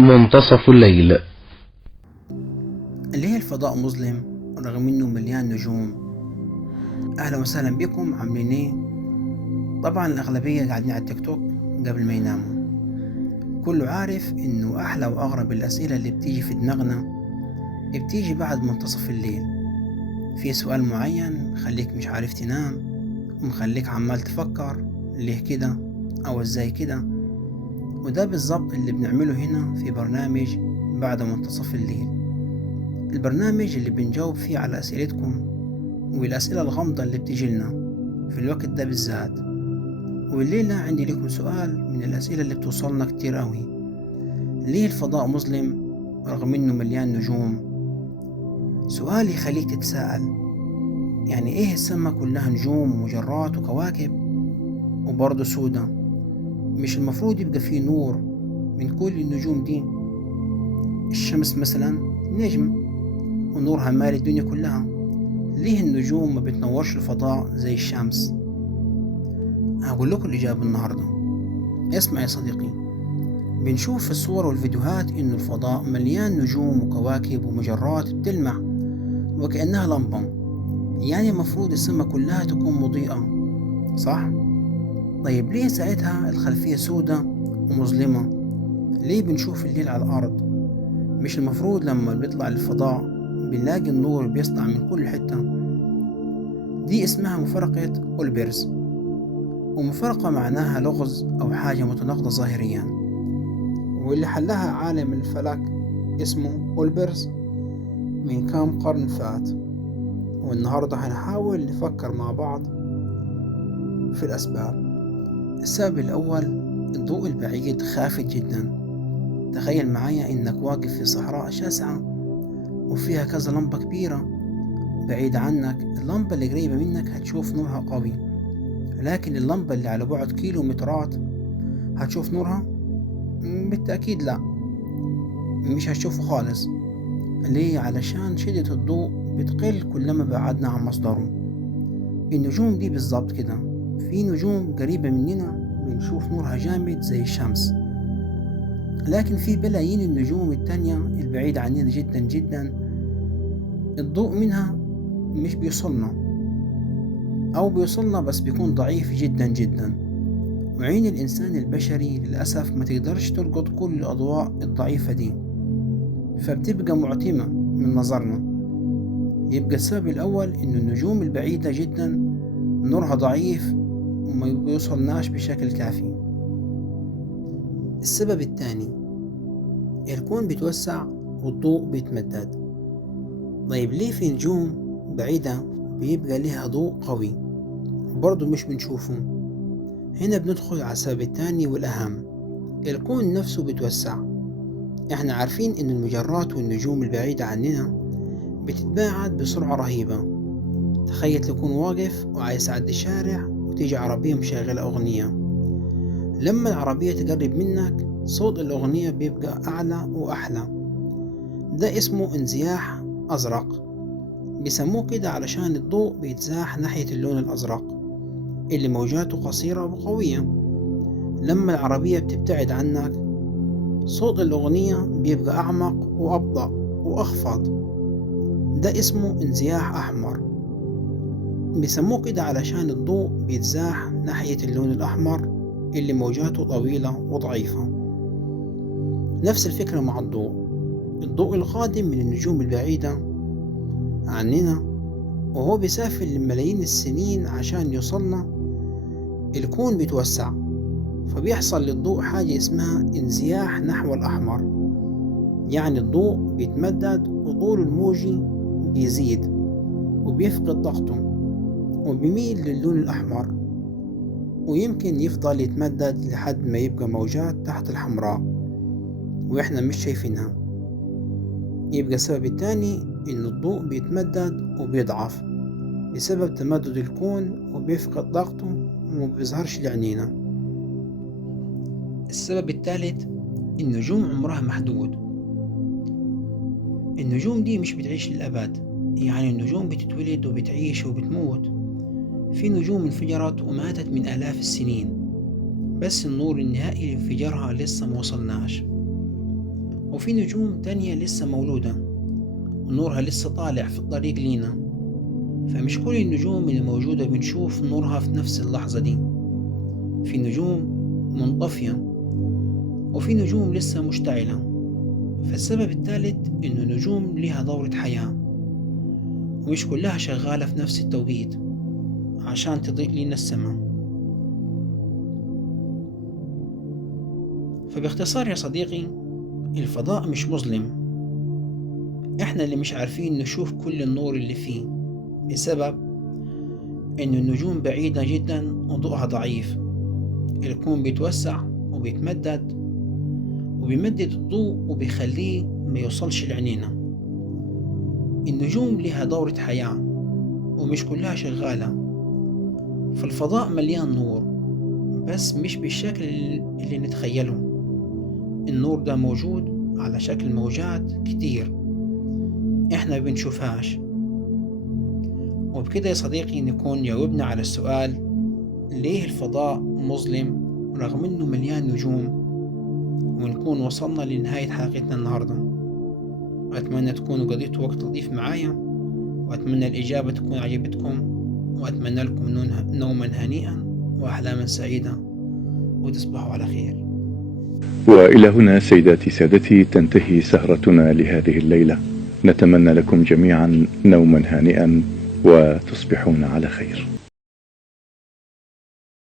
منتصف الليل. ليه الفضاء مظلم رغم انه مليان نجوم؟ اهلا وسهلا بكم، عاملين ايه؟ طبعا الاغلبية قاعدين على التيك توك قبل ما يناموا. كله عارف انه احلى واغرب الاسئلة اللي بتيجي في دماغنا بتيجي بعد منتصف الليل. في سؤال معين خليك مش عارف تنام ومخليك عمال تفكر ليه كده او ازاي كده. وده بالظبط اللي بنعمله هنا في برنامج بعد منتصف الليل، البرنامج اللي بنجاوب فيه على أسئلتكم والأسئلة الغامضة اللي بتيجي لنا في الوقت ده بالذات. والليلة عندي لكم سؤال من الأسئلة اللي بتوصلنا كتير قوي: ليه الفضاء مظلم رغم إنه مليان نجوم؟ سؤال يخليك تتساءل، يعني إيه السما كلها نجوم ومجرات وكواكب وبرضه سودة؟ مش المفروض يبقى فيه نور من كل النجوم دي؟ الشمس مثلا نجم ونورها مالي الدنيا كلها، ليه النجوم ما بتنورش الفضاء زي الشمس؟ هقول لكم الإجابة النهاردة. اسمع يا صديقي، بنشوف في الصور والفيديوهات إنه الفضاء مليان نجوم وكواكب ومجرات بتلمع وكأنها لمبة، يعني المفروض السما كلها تكون مضيئة، صح؟ طيب ليه ساعتها الخلفية سودة ومظلمة؟ ليه بنشوف الليل على الأرض؟ مش المفروض لما بيطلع للفضاء بنلاقي النور بيسطع من كل حتة؟ دي اسمها مفارقة أولبرز، ومفارقة معناها لغز أو حاجة متناقضة ظاهريا، واللي حلها عالم الفلك اسمه أولبرز من كام قرن فات. والنهاردة هنحاول نفكر مع بعض في الأسباب. السبب الأول، الضوء البعيد خافت جدا. تخيل معايا إنك واقف في صحراء شاسعة وفيها كذا لمبة كبيرة بعيدة عنك. اللمبة اللي قريبة منك هتشوف نورها قوي، لكن اللمبة اللي على بعد كيلومترات هتشوف نورها؟ بالتأكيد لا، مش هتشوفه خالص. ليه؟ علشان شدة الضوء بتقل كلما بعدنا عن مصدره. النجوم دي بالظبط كده، في نجوم قريبة مننا بنشوف نورها جامد زي الشمس، لكن في بلايين النجوم التانية البعيدة عننا جدا جدا الضوء منها مش بيوصلنا، أو بيوصلنا بس بيكون ضعيف جدا جدا. وعين الإنسان البشري للأسف ما تقدرش تلقط كل الأضواء الضعيفة دي، فبتبقى معتمة من نظرنا. يبقى السبب الأول إنه النجوم البعيدة جدا نورها ضعيف وما بيوصلناش بشكل كافي. السبب الثاني، الكون بيتوسع والضوء بيتمدد. طيب ليه في نجوم بعيدة بيبقى لها ضوء قوي وبرضه مش بنشوفه؟ هنا بندخل على السبب الثاني والأهم، الكون نفسه بيتوسع. احنا عارفين ان المجرات والنجوم البعيدة عننا بتتباعد بسرعة رهيبة. تخيل تكون واقف وعايز تعدي الشارع وتيجي عربية مشغلة أغنية، لما العربية تقرب منك صوت الأغنية بيبقى أعلى وأحلى. ده اسمه انزياح أزرق، بيسموه كده علشان الضوء بيتزاح ناحية اللون الأزرق اللي موجاته قصيرة وقوية. لما العربية بتبتعد عنك صوت الأغنية بيبقى أعمق وأبطأ وأخفض. ده اسمه انزياح أحمر، بيسموه كده علشان الضوء بيتزاح ناحية اللون الأحمر اللي موجاته طويلة وضعيفة. نفس الفكرة مع الضوء القادم من النجوم البعيدة عننا وهو بيسافر لملايين السنين عشان يوصلنا. الكون بيتوسع فبيحصل للضوء حاجة اسمها انزياح نحو الأحمر، يعني الضوء بيتمدد وطوله الموجي بيزيد وبيفقد ضغطه وبيميل للون الأحمر، ويمكن يفضل يتمدد لحد ما يبقى موجات تحت الحمراء وإحنا مش شايفينها. يبقى السبب الثاني إن الضوء بيتمدد وبيضعف بسبب تمدد الكون وبيفقد ضغطه ومبيظهرش لعينينا. السبب الثالث، النجوم عمرها محدود. النجوم دي مش بتعيش للأبد، يعني النجوم بتتولد وبتعيش وبتموت. في نجوم انفجرت وماتت من آلاف السنين، بس النور النهائي لانفجارها لسه موصلناش. وفي نجوم تانية لسه مولودة ونورها لسه طالع في الطريق لينا. فمش كل النجوم اللي موجودة بنشوف نورها في نفس اللحظة دي. في نجوم منطفية وفي نجوم لسه مشتعلة. فالسبب الثالث إنه النجوم لها دورة حياة ومش كلها شغالة في نفس التوقيت عشان تضيء لنا السماء. فباختصار يا صديقي، الفضاء مش مظلم، احنا اللي مش عارفين نشوف كل النور اللي فيه بسبب إن النجوم بعيدة جدا وضوءها ضعيف. الكون بيتوسع وبيتمدد وبيمدد الضوء وبيخليه ما يوصلش لعينينا. النجوم لها دورة حياة ومش كلها شغالة. فالفضاء مليان نور بس مش بالشكل اللي نتخيله. النور ده موجود على شكل موجات كتير احنا بنشوفهاش. وبكده يا صديقي نكون جاوبنا على السؤال ليه الفضاء مظلم رغم انه مليان نجوم، ونكون وصلنا لنهاية حلقتنا النهاردة. أتمنى تكونوا قضيتوا وقت لطيف معايا، وأتمنى الإجابة تكون عجبتكم، وأتمنى لكم نوما هنيئا وأحلاما سعيدة، وتصبحوا على خير. وإلى هنا سيداتي سادتي تنتهي سهرتنا لهذه الليلة. نتمنى لكم جميعا نوما هانئا وتصبحون على خير.